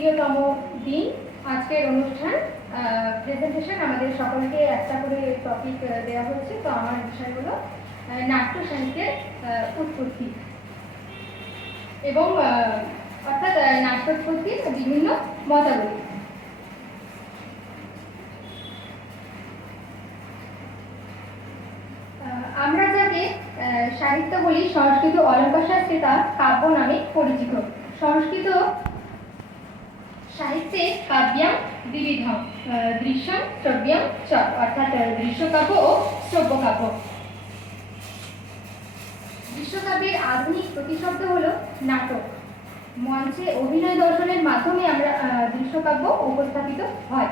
তৃতীয়তম দিন আজকের অনুষ্ঠান প্রেজেন্টেশন। আমাদের সকলকে একটা করে টপিক দেওয়া হয়েছে। তো আমার বিষয় হলো নাট্য সাহিত্যের উৎপত্তি এবং অর্থাৎ নাট্যোৎপত্তির বিভিন্ন মতাবলী। আমরা যাকে সাহিত্য বলি, সংস্কৃত অলঙ্কার শাস্ত্রে তা কাব্য নামে পরিচিত। সংস্কৃত সাহিত্যে কাব্যাম দ্বিবিধম, দৃশ্যম শ্রব্যম চ, অর্থাৎ দৃশ্যকাব্য ও শ্রব্যকাব্য। দৃশ্যকাব্যের আধুনিক প্রতিশব্দ হলো নাটক। মঞ্চে অভিনয় দর্শনের মাধ্যমে আমরা দৃশ্যকাব্য উপস্থাপিত হয়।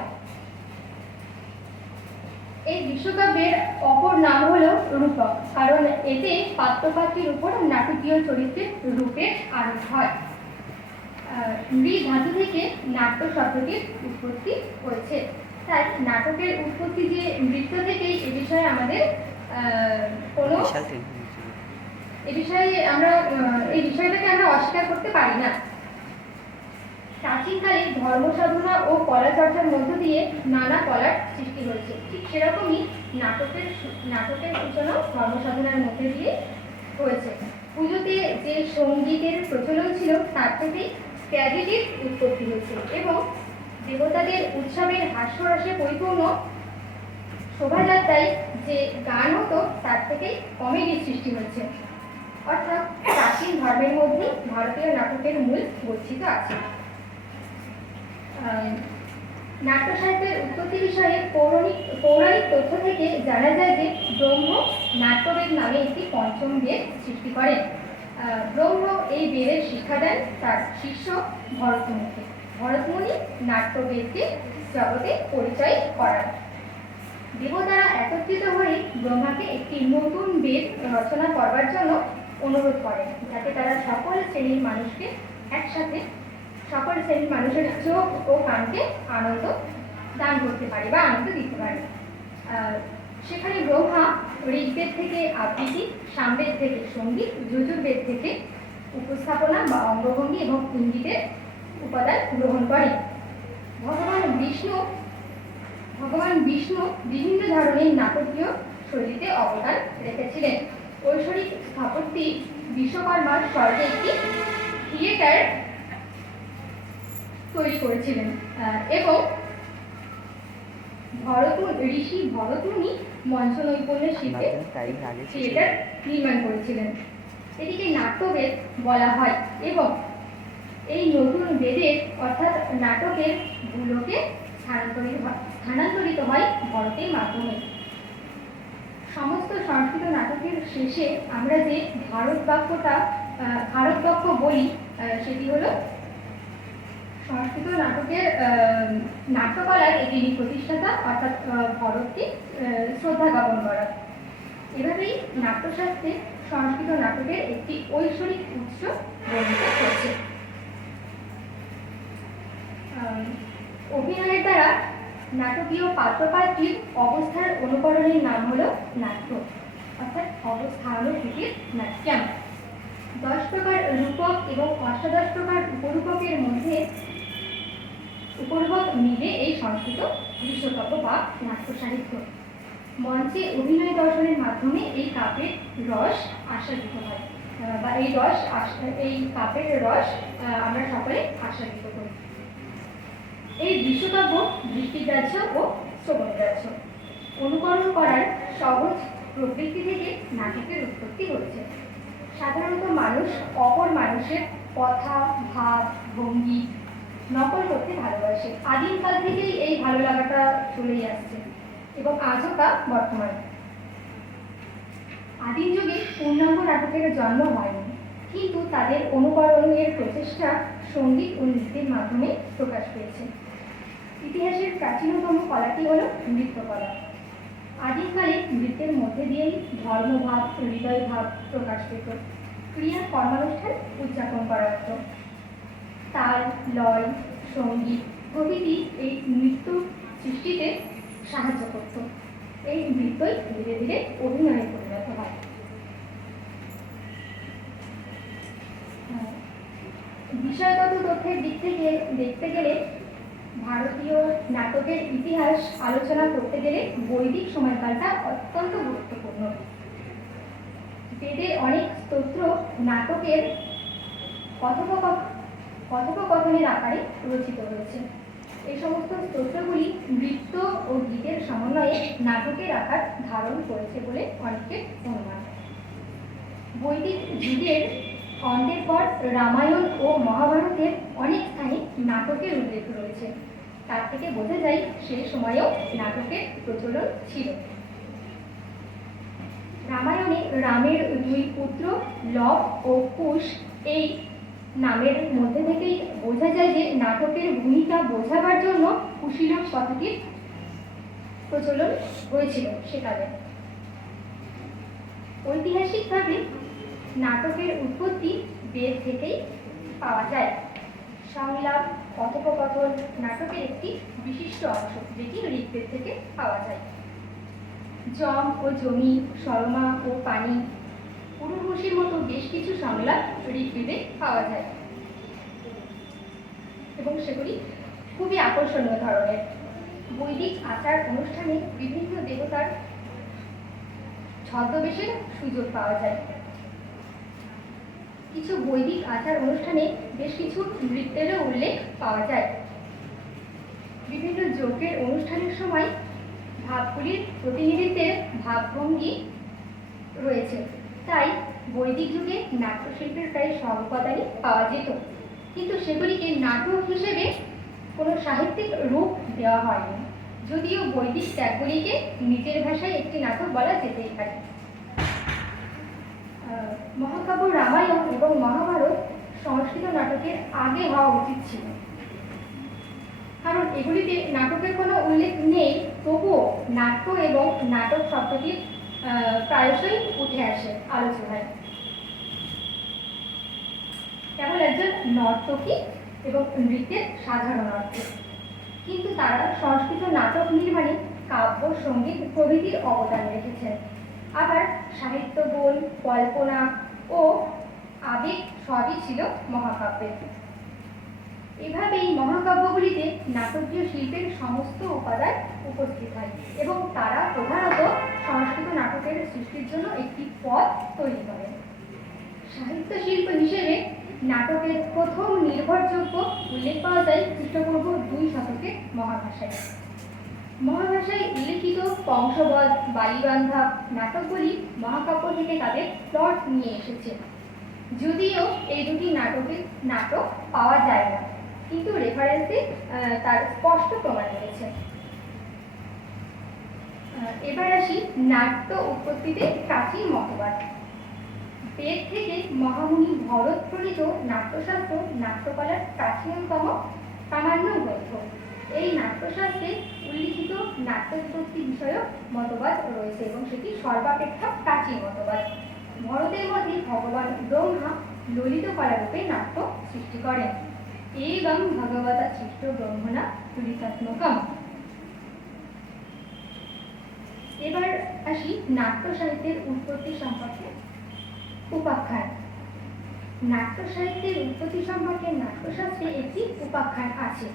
এই দৃশ্যকাব্যের অপর নাম হলো রূপক, কারণ এতে পাত্রপাত্রীর উপর নাটকীয় চরিত্রের রূপের আরোপ হয়। নৃ ধাতু থেকে নাট্য শব্দটির উৎপত্তি হয়েছে। তাই নাটকের উৎপত্তি যে নৃত্য থেকেই, এ বিষয়ে আমাদের এই বিষয়টাকে আমরা অস্বীকার করতে পারি না। প্রাচীনকালে ধর্ম সাধনা ও কলা চর্চার মধ্য দিয়ে নানা কলার সৃষ্টি হয়েছে। ঠিক সেরকমই নাটকের সূচনা ধর্ম সাধনার মধ্যে দিয়ে হয়েছে। পুজোতে যে সঙ্গীতের প্রচলন ছিল, তার থেকেই ট্র্যাজেডির উৎপত্তি হয়েছে এবং দেবতাদের উৎসবের হাস্যরসে পরিপূর্ণ শোভাযাত্রায় যে গান হতো, তার থেকেই কমেডির সৃষ্টি হয়েছে। অর্থাৎ প্রাচীন ধর্মের মধ্যে ভারতীয় নাটকের মূল গচ্ছিত আছে। নাট্য সাহিত্যের উৎপত্তি বিষয়ে পৌরাণিক তথ্য থেকে জানা যায় যে ব্রহ্ম নাট্যবেদ নামে একটি পঞ্চম বেদ সৃষ্টি করেন। ব্রহ্ম এই বেদের শিক্ষা দেন তার শিষ্য ভরতমুনিকে। ভরতমুনি নাট্যবেদকে জগতে পরিচয় করান। দেবতারা একত্রিত হয়ে ব্রহ্মাকে একটি নতুন বেদ রচনা করবার জন্য অনুরোধ করেন, যাতে তারা সকল শ্রেণীর মানুষের চোখ ও কানকে আনন্দ দান করতে পারে বা আনন্দ দিতে পারে। সেখানে ব্রহ্মা ঋগ্বেদ থেকে আবৃত্তি, সামবেদ থেকে সঙ্গীত, যজুর্বেদ থেকে উপস্থাপনা বা অঙ্গভঙ্গি এবং ইঙ্গিতের উপাদান গ্রহণ করেন। ভগবান বিষ্ণু বিভিন্ন ধরনের নাটকীয় শৈলীতে অবদান রেখেছিলেন। ঐশ্বরিক স্থাপত্যি বিশ্বকর্মার স্বর্গে একটি থিয়েটার তৈরি করেছিলেন এবং ঋষি ভরতমুনি মঞ্চ নৈপুণ্যের শিল্পে থিয়েটার নির্মাণ করেছিলেন। এটিকে নাট্যবেদ বলা হয় এবং এই নতুন বেদের অর্থাৎ নাটকের গুলোকে স্থানান্তরিত হয় ভরতের মাধ্যমে। সমস্ত সংস্কৃত নাটকের শেষে আমরা যে ভারত বাক্য বলি, সেটি হলো সংস্কৃত নাটকের নাট্যকলার যিনি প্রতিষ্ঠাতা অর্থাৎ ভরতকে শ্রদ্ধা জ্ঞাপন করা। এভাবেই নাট্যশাস্ত্রে সংস্কৃত নাটকের একটি ঐশ্বরিক উৎস বর্ণিত হচ্ছে। অভিনয়ের দ্বারা নাটকীয় পাত্রপাত্রীর অবস্থার অনুকরণের নাম হলো নাট্য, অর্থাৎ অবস্থানুভূতির নাট্যাম। 10 প্রকার রূপক এবং অষ্টাদশ প্রকার উপরূপক মিলে এই সংস্কৃত দৃশ্যকাব্য বা নাট্য সাহিত্য। মঞ্চে অভিনয় দর্শনের মাধ্যমে এই কাব্যের রস আস্বাদিত হয় বা এই কাব্যের রস আমরা সকলে আস্বাদিত করি। এই দৃশ্যকাব্য দৃষ্টিগ্রাহ্য ও শ্রবণগ্রাহ্য। অনুকরণ করার সহজ প্রবৃত্তি থেকে নাটকের উৎপত্তি হয়েছে। সাধারণত মানুষ অপর মানুষের কথা, ভাব, ভঙ্গি নকল করতে ভালোবাসে। আদিমকাল থেকেই এই ভালো লাগাটা চলেই আসছে এবং আজও তা বর্তমান। আদিম যুগে পূর্ণাঙ্গ নাটকের জন্ম হয়নি, কিন্তু তাদের অনুকরণের প্রচেষ্টা সঙ্গীত ও নৃত্যের মাধ্যমে প্রকাশ পেয়েছে। ইতিহাসের প্রাচীনতম কলাটি হল নৃত্যকলা। আদিমকালে নৃত্যের মধ্যে দিয়েই ধর্মভাব, হৃদয়ভাব প্রকাশ পেত। ক্রিয়া কর্মানুষ্ঠান উদযাপন করা হতো। তাল, লয়, সঙ্গীত প্রভৃতি এই নৃত্য সৃষ্টিতে সাহায্য করত। এই নৃত্যই ধীরে ধীরে অভিনয়ে পরিণত হয়। বিষয়গত তথ্যের দিক থেকে দেখতে গেলে ভারতীয় নাটকের ইতিহাস আলোচনা করতে গেলে বৈদিক সময়কালটা অত্যন্ত গুরুত্বপূর্ণ। বেদের অনেক স্তোত্র নাটকের কথোপকথনের আকারে রচিত হয়েছে। এই সমস্ত স্তোত্রগুলি নৃত্য ও গীতের সমন্বয়ে নাটকের আকার ধারণ করেছে বলে অনেকের অনুমান। বৈদিক যুগের অন্তের পর রামায়ণ ও মহাভারতের অনেক স্থানে নাটকের উল্লেখ রয়েছে। তার থেকে বোঝা যায় সেই সময়েও নাটকের প্রচলন ছিল। রামায়ণে রামের দুই পুত্র লব ও কুশ এই নামের মধ্যে থেকেই বোঝা যায় যে নাটকের ভূমিকা বোঝাবার জন্য কুশীলব কথাটির প্রচলন হয়েছিল সেকালে। ঐতিহাসিকভাবে নাটকের উৎপত্তি বেদ থেকেই পাওয়া যায়। সংলাপ কথোপকথন নাটকের একটি বিশিষ্ট অংশ, যেটি ঋগ্বেদ থেকে পাওয়া যায়। জম ও জমি, সরমা ও পানি, পুরুষের মতো বেশ কিছু সংলাপ ঋগ্বেদে পাওয়া যায় এবং সেগুলি খুবই আকর্ষণীয় ধরনের। বৈদিক আচার অনুষ্ঠানে বিভিন্ন দেবতার ছদ্মবেশের সুযোগ পাওয়া যায়। কিছু বৈদিক আচার অনুষ্ঠানে বেশ কিছু নৃত্যেরও উল্লেখ পাওয়া যায়। বিভিন্ন যজ্ঞের অনুষ্ঠানের সময় ভাবগুলির প্রতিনিধিত্বের ভাবভঙ্গি রয়েছে, তাই বৈদিক যুগে নাট্যশিল্পের প্রায় সব উপাদানই পাওয়া যেত, কিন্তু সেগুলিকে নাটক হিসেবে কোনো সাহিত্যিক রূপ দেওয়া হয়নি, যদিও বৈদিক ত্যাগগুলিকে নিজের ভাষায় একটি নাটক বলা যেতেই পারে। মহাকাব্য রামায়ণ এবং মহাভারত সংস্কৃত নাটকের আগে হওয়া উচিত ছিল, কারণ এগুলিতে নাটকের কোনো উল্লেখ নেই, তবুও নাট্য এবং নাটক শব্দটি প্রায়শই উঠে আসে আলোচনায়। কেবল একজন নর্তকী এবং নৃত্যের সাধারণ অর্থে, কিন্তু তারা সংস্কৃত নাটক নির্মাণে কাব্য, সঙ্গীত প্রভৃতির অবদান রেখেছেন। আবার সাহিত্য বোধ, কল্পনা ও আবেগ সবই ছিল মহাকাব্যে। এভাবেই মহাকাব্যগুলিতে নাটকীয় শিল্পের সমস্ত উপাদান উপস্থিত হয় এবং তারা প্রধানত সংস্কৃত নাটকের সৃষ্টির জন্য একটি পথ তৈরি করে। সাহিত্য শিল্প হিসেবে নাটকের প্রথম নির্ভরযোগ্য উল্লেখ পাওয়া যায় খ্রিস্টপূর্ব 2 শতকে মহাভাষায়। মহাভাষায় উল্লেখিত কংসবধ, বালিবান্ধা নাটকগুলি মহাকাব্য থেকে তাদের প্লট নিয়ে এসেছে। যদিও এই দুটি নাটক পাওয়া যায় না, কিন্তু রেফারেন্সে তার স্পষ্ট প্রমাণ রয়েছে। এবার আসি নাট্য উৎপত্তিতে প্রাচীন মতবাদ। বেদ থেকে মহামুনি ভরত প্রণীত নাট্যশাস্ত্র নাট্যকলার প্রাচীনতম প্রামাণ্য গ্রন্থ। এই নাট্যশাস্ত্রে উল্লিখিত নাট্যোৎপত্তি বিষয়ক মতবাদ রয়েছে এবং সেটি সর্বাপেক্ষা প্রাচীন মতবাদ। ভরতের মধ্যে ভগবান ব্রহ্মা ললিত কলারূপে নাট্য সৃষ্টি করেন। এবং ভগবতা সৃষ্ট ব্রহ্মণা ললিতাত্মকম। এবার আসি নাট্য সাহিত্যের উৎপত্তি সম্পর্কে উপাখ্যান। নাট্য সাহিত্যের উৎপত্তি সম্পর্কে নাট্যশাস্ত্রে একটি উপাখ্যান আছে।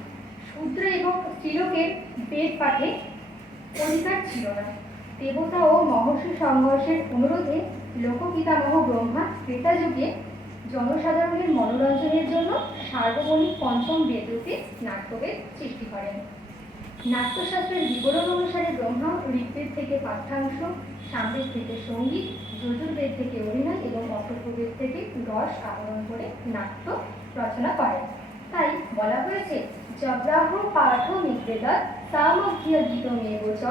শূদ্র এবং স্ত্রীলোকের বেদ পাঠে অধিকার ছিল না। দেবতা ও মহর্ষি সংঘর্ষের অনুরোধে লোকপিতামহ ব্রহ্মা ত্রেতা যুগে জনসাধারণের মনোরঞ্জনের জন্য সার্বজনীন পঞ্চম বেদরূপে নাট্যবেদ সৃষ্টি করেন। নাট্যশাস্ত্রের বিবরণ অনুসারে ব্রহ্মা ঋগ্বেদ থেকে পাঠ্যাংশ, সামবেদ থেকে সঙ্গীত, যজুর্বেদ থেকে অভিনয় এবং অথর্ববেদ থেকে রস আহরণ করে নাট্য রচনা করেন। তাই বলা হয়েছে জগ্রাহ পাঠ ঋগ্বেদাৎ সামগ্র্য গীতমেব চ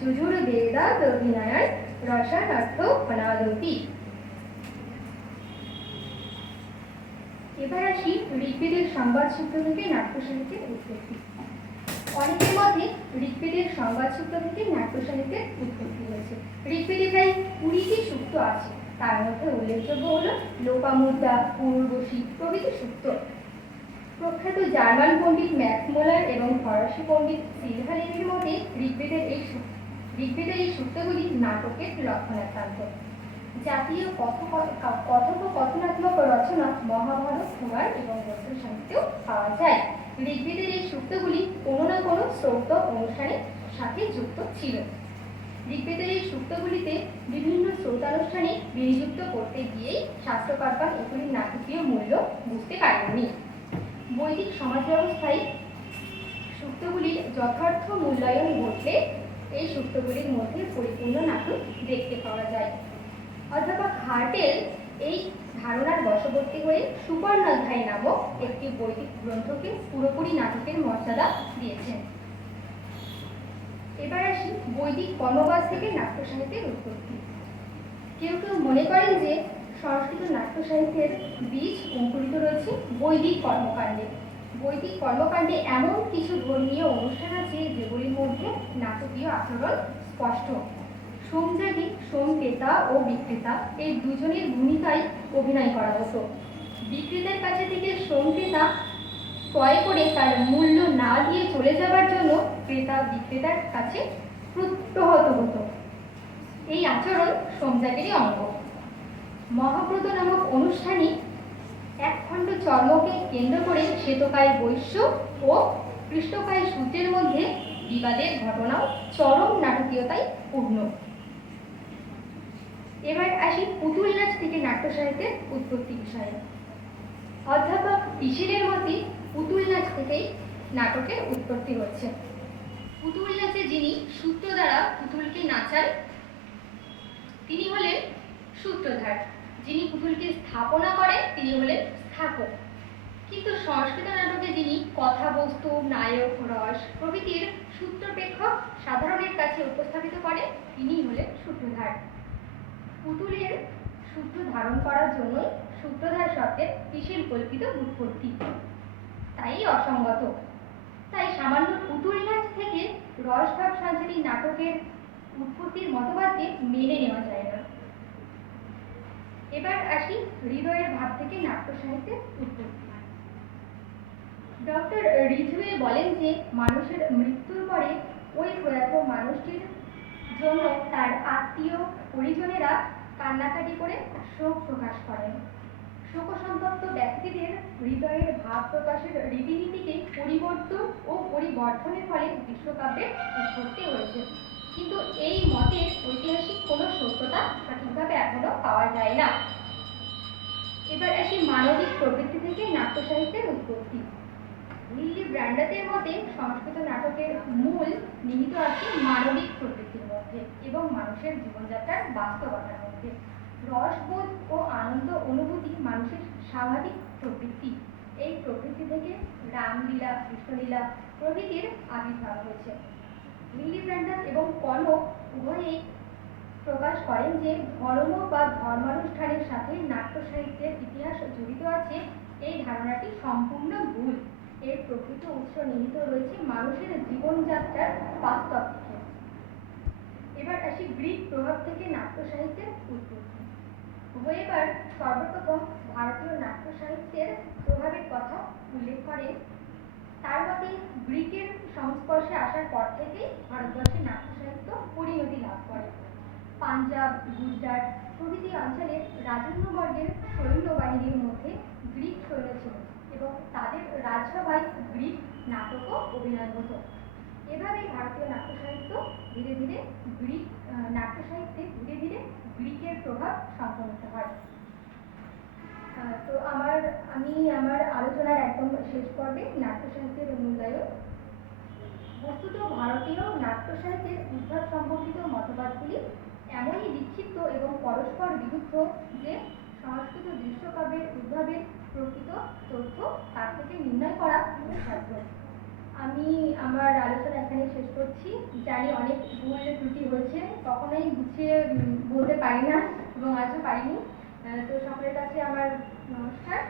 যজুর্বেদাৎ অভিনয়াৎ রসানার্থ অনাদপি। এবার আসি ঋগ্বেদের সংবাদ সূত্র থেকে নাট্য সাহিত্যের উৎপত্তি। অনেকের মধ্যে ঋগ্বেদের সংবাদ সূত্র থেকে নাট্য সাহিত্যের উৎপত্তি হয়েছে। ঋগ্বেদে প্রায় 20টি সূক্ত আছে, তার মধ্যে উল্লেখযোগ্য হল লোপামুদ্রা, পূর্বশী প্রভৃতি সূক্ত। প্রখ্যাত জার্মান পণ্ডিত ম্যাক্স মোলার এবং ফরাসি পণ্ডিত সিলভা লেভির মতে ঋগ্বেদের এই সূক্তগুলি নাটকের লক্ষণাক্রান্ত। জাতীয় কথোপকথনাত্মক রচনা মহাভারত, পুরাণ এবং গ্রন্থ সাহিত্যেও পাওয়া যায়। ঋগ্বেদের এই সূক্তগুলি কোনো না কোনো শ্রৌত অনুষ্ঠানের সাথে যুক্ত ছিল। ঋগ্বেদের এই সূক্তগুলিতে বিভিন্ন শ্রৌতানুষ্ঠানে বিনিযুক্ত করতে গিয়েই শাস্ত্রকারগণ এগুলির নাটকীয় মূল্য বুঝতে পারেননি। বৈদিক সমাজ ব্যবস্থায় সূক্তগুলির যথার্থ মূল্যায়ন ঘটলে এই সূক্তগুলির মধ্যে পরিপূর্ণ নাটক দেখতে পাওয়া যায়। অধ্যাপক হার্টেল এই ধারণার বশবর্তী হয়ে সুবর্ণাধ্যায় নামক একটি বৈদিক গ্রন্থকে পুরোপুরি নাটকের মর্যাদা দিয়েছেন। এবার আসি বৈদিক কর্মবাস থেকে নাট্য সাহিত্যের উৎপত্তি। কেউ কেউ মনে করেন যে সংস্কৃত নাট্য সাহিত্যের বীজ অঙ্কুরিত রয়েছে বৈদিক কর্মকাণ্ডে। বৈদিক কর্মকাণ্ডে এমন কিছু ধর্মীয় অনুষ্ঠান আছে যেগুলির মধ্যে নাটকীয় আচরণ স্পষ্ট। সোমযাগী, সোমক্রেতা ও বিক্রেতা এই দুজনের ভূমিকায় অভিনয় করা হতো। বিক্রেতার কাছে থেকে সোমক্রেতা ক্রয় করে তার মূল্য না দিয়ে চলে যাবার জন্য ক্রেতা বিক্রেতার কাছে প্রহত হতো। এই আচরণ সোমযাগেরই অঙ্গ। মহাব্রত নামক অনুষ্ঠানে একখণ্ড চর্মকে কেন্দ্র করে শ্বেতকায় বৈশ্য ও কৃষ্ণকায় সূর্যের মধ্যে বিবাদের ঘটনাও চরম নাটকীয়তায় পূর্ণ। এবার আসি পুতুল নাচ থেকে নাট্য সাহিত্যের উৎপত্তি বিষয়ে। অধ্যাপক পিসিলের মতে পুতুল নাচ থেকেই নাটকের উৎপত্তি হচ্ছে। পুতুল নাচে যিনি সূত্র দ্বারা পুতুলকে নাচান তিনি হলেন সূত্রধার, যিনি পুতুলকে স্থাপনা করেন তিনি হলেন স্থাপক। কিন্তু সংস্কৃত নাটকে যিনি কথাবস্তু, নায়ক, রস প্রভৃতির সূত্রপেক্ষক সাধারণের কাছে উপস্থাপিত করেন তিনি হলেন সূত্রধার। পুতুলের সূত্র ধারণ করার জন্য সূত্রধার শব্দের পিসিল কল্পিত উৎপত্তি, তাই অসঙ্গত। তাই সামান্য পুতুল নাচ থেকে রসভাব সঞ্চারী নাটকের উৎপত্তির মতবাদকে মেনে নেওয়া যায় না। এবার আসি হৃদয়ের ভাব থেকে নাট্য সাহিত্যের উৎপত্তি। ডক্টর রিজওয়ে বলেন যে মানুষের মৃত্যুর পরে ওই প্রয়াত মানুষটির জন্য তার আত্মীয় পরিজনেরা কান্নাকাটি করে শোক প্রকাশ করেন। শোকসন্তপ্ত ব্যক্তিদের হৃদয়ের ভাব প্রকাশের রীতিনীতিকে পরিবর্তন ও পরিবর্ধনের ফলে বিশ্বকাব্যের উৎপত্তি হয়েছে। কিন্তু এই মতের ঐতিহাসিক কোনো সত্যতা সঠিকভাবে এখনো পাওয়া যায় না। এবার আসি মানবিক প্রবৃত্তি থেকে নাট্য সাহিত্যের উৎপত্তি। লিলি ব্র্যান্ডাতের মতে সংস্কৃত নাটকের মূল নিহিত আছে মানবিক প্রবৃত্তির মধ্যে এবং মানুষের জীবনযাত্রার বাস্তবতার মধ্যে। রসবোধ ও আনন্দ অনুভূতি মানুষের স্বাভাবিক প্রবৃত্তি। এই প্রবৃত্তি থেকে রামলীলা, কৃষ্ণলীলা প্রভৃতির আবির্ভাব হয়েছে। লিলি ব্র্যান্ডাত এবং কনক উভয়েই প্রকাশ করেন যে ধর্ম বা ধর্মানুষ্ঠানের সাথে নাট্য সাহিত্যের ইতিহাস জড়িত আছে। এই ধারণাটি সম্পূর্ণ ভুল। এর প্রকৃত উৎস নিহিত রয়েছে মানুষের জীবনযাত্রার বাস্তব দিকে। এবার আসি গ্রিক প্রভাব থেকে নাট্য সাহিত্যের উৎপত্তি। ওয়েবার সর্বপ্রথম ভারতীয় নাট্য সাহিত্যের প্রভাবের কথা উল্লেখ করেন। তার মতে গ্রিকের সংস্পর্শে আসার পর থেকেই ভারতবর্ষের নাট্য সাহিত্য পরিণতি লাভ করে। পাঞ্জাব, গুজরাট প্রভৃতি অঞ্চলের রাজন্যবর্গের সৈন্যবাহিনীর মধ্যে গ্রিক সৈন্য ছিল এবং তাদের রাজসভায় গ্রিক নাটকও অভিনয় হতো। এভাবে ভারতীয় নাট্য সাহিত্য ধীরে ধীরে গ্রিকের প্রভাব সংক্রমিত হয়। তো আমি আমার আলোচনার একদম শেষ পর্বে নাট্য সাহিত্যের মূল্যায়ন। বস্তুত ভারতীয় নাট্য সাহিত্যের উদ্ভব সম্পর্কিত মতবাদগুলি এমনই বিক্ষিপ্ত এবং পরস্পর বিরুদ্ধ যে সংস্কৃত দৃশ্যকাব্যের উদ্ভবের প্রকৃত তথ্য তার থেকে নির্ণয় করা দুঃসাধ্য। আমি আমার আলোচনা এখানে শেষ করছি। জানি অনেক ভুল ত্রুটি হয়েছে, কখনোই গুছিয়ে বলতে পারি না এবং আজও পারিনি। তো সকলের কাছে আমার নমস্কার।